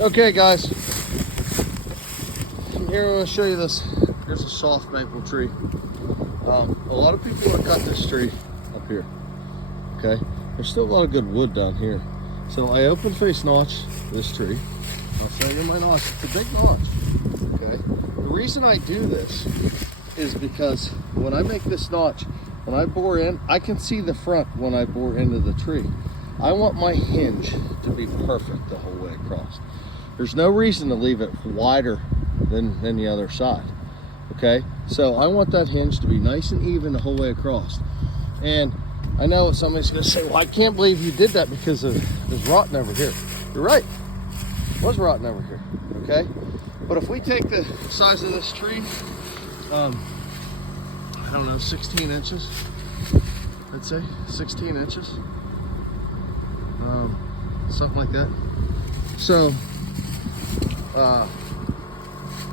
Okay guys, here I'm going to show you this. Here's a soft maple tree. A lot of people want to cut this tree up here. Okay, there's still a lot of good wood down here. So I open face notch this tree. I'll show you my notch. It's a big notch. Okay, the reason I do this is because when I make this notch, when I bore in, I can see the front when I bore into the tree. I want my hinge to be perfect the whole way across. There's no reason to leave it wider than the other side. Okay, so I want that hinge to be nice and even the whole way across. And I know somebody's gonna say, well, I can't believe you did that because there's rotten over here. You're right, it was rotten over here, okay? But if we take the size of this tree, I don't know, 16 inches, I'd say, 16 inches, something like that. So,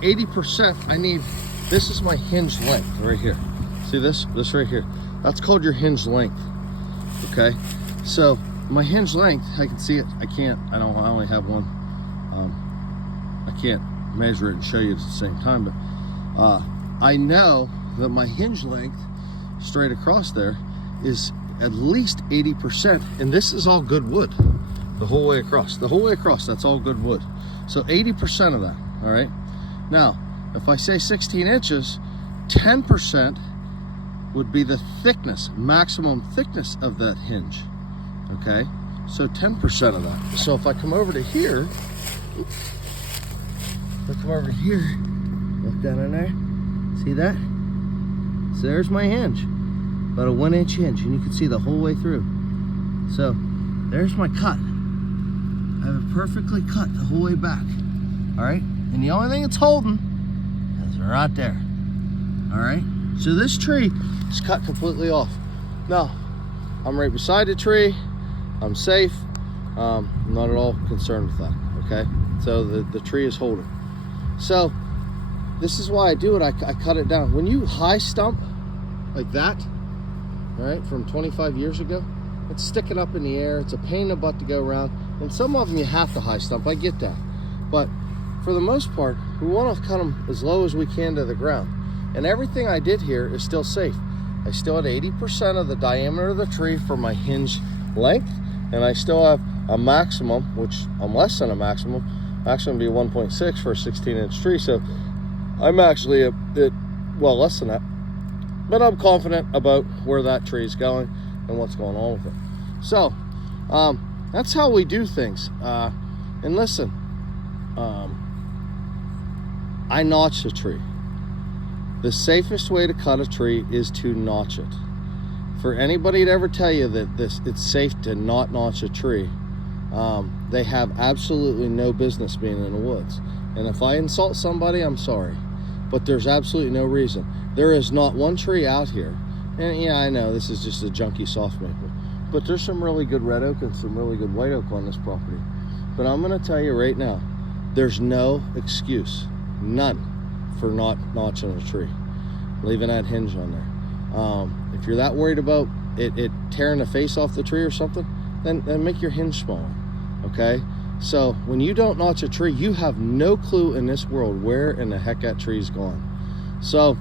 80%, I need, this is my hinge length right here. See this right here? That's called your hinge length, okay? So my hinge length, I can see it. I only have one. I can't measure it and show you at the same time, but I know that my hinge length straight across there is at least 80%, and this is all good wood the whole way across. The whole way across, that's all good wood. So 80% of that, all right? Now, if I say 16 inches, 10% would be the thickness, maximum thickness of that hinge, okay? So 10% of that. So if I come over to here, look down in there, see that? So there's my hinge, about a 1 inch hinge, and you can see the whole way through. So there's my cut. I have it perfectly cut the whole way back, all right? And the only thing it's holding is right there, all right? So this tree is cut completely off. Now, I'm right beside the tree. I'm safe. I'm not at all concerned with that, okay? So the tree is holding. So this is why I do it. I cut it down. When you high stump like that, all right, from 25 years ago, it's sticking up in the air. It's a pain in the butt to go around. And some of them you have to high stump. I get that. But for the most part, we want to cut them as low as we can to the ground. And everything I did here is still safe. I still had 80% of the diameter of the tree for my hinge length, and I still have a maximum, which I'm less than a maximum. Maximum would be 1.6 for a 16-inch tree, so I'm actually at well, less than that. But I'm confident about where that tree is going and what's going on with it. So, that's how we do things. And listen, I notch the tree. The safest way to cut a tree is to notch it. For anybody to ever tell you that it's safe to not notch a tree, they have absolutely no business being in the woods. And if I insult somebody, I'm sorry. But there's absolutely no reason. There is not one tree out here. And yeah, I know this is just a junky soft maple, but there's some really good red oak and some really good white oak on this property. But I'm gonna tell you right now, there's no excuse, none, for not notching a tree, leaving that hinge on there. If you're that worried about it tearing the face off the tree or something, then make your hinge smaller, okay? So when you don't notch a tree, you have no clue in this world where in the heck that tree's gone. So,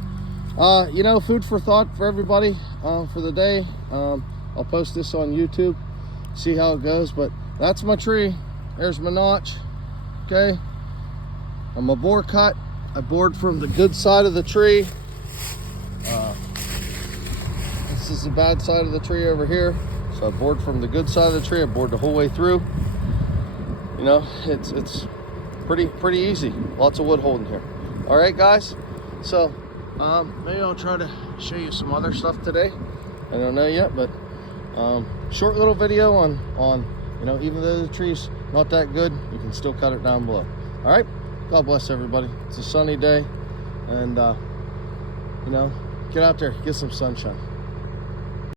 you know, food for thought for everybody for the day. I'll post this on YouTube, see how it goes, but that's my tree. There's my notch, okay? I'm a bore cut. I bored from the good side of the tree. This is the bad side of the tree over here. So I bored from the good side of the tree. I bored the whole way through. You know, it's pretty easy. Lots of wood holding here. All right, guys. So maybe I'll try to show you some other stuff today. I don't know yet, but short little video on you know, even though the tree's not that good, you can still cut it down below. All right. God bless everybody. It's a sunny day, and you know, get out there, get some sunshine.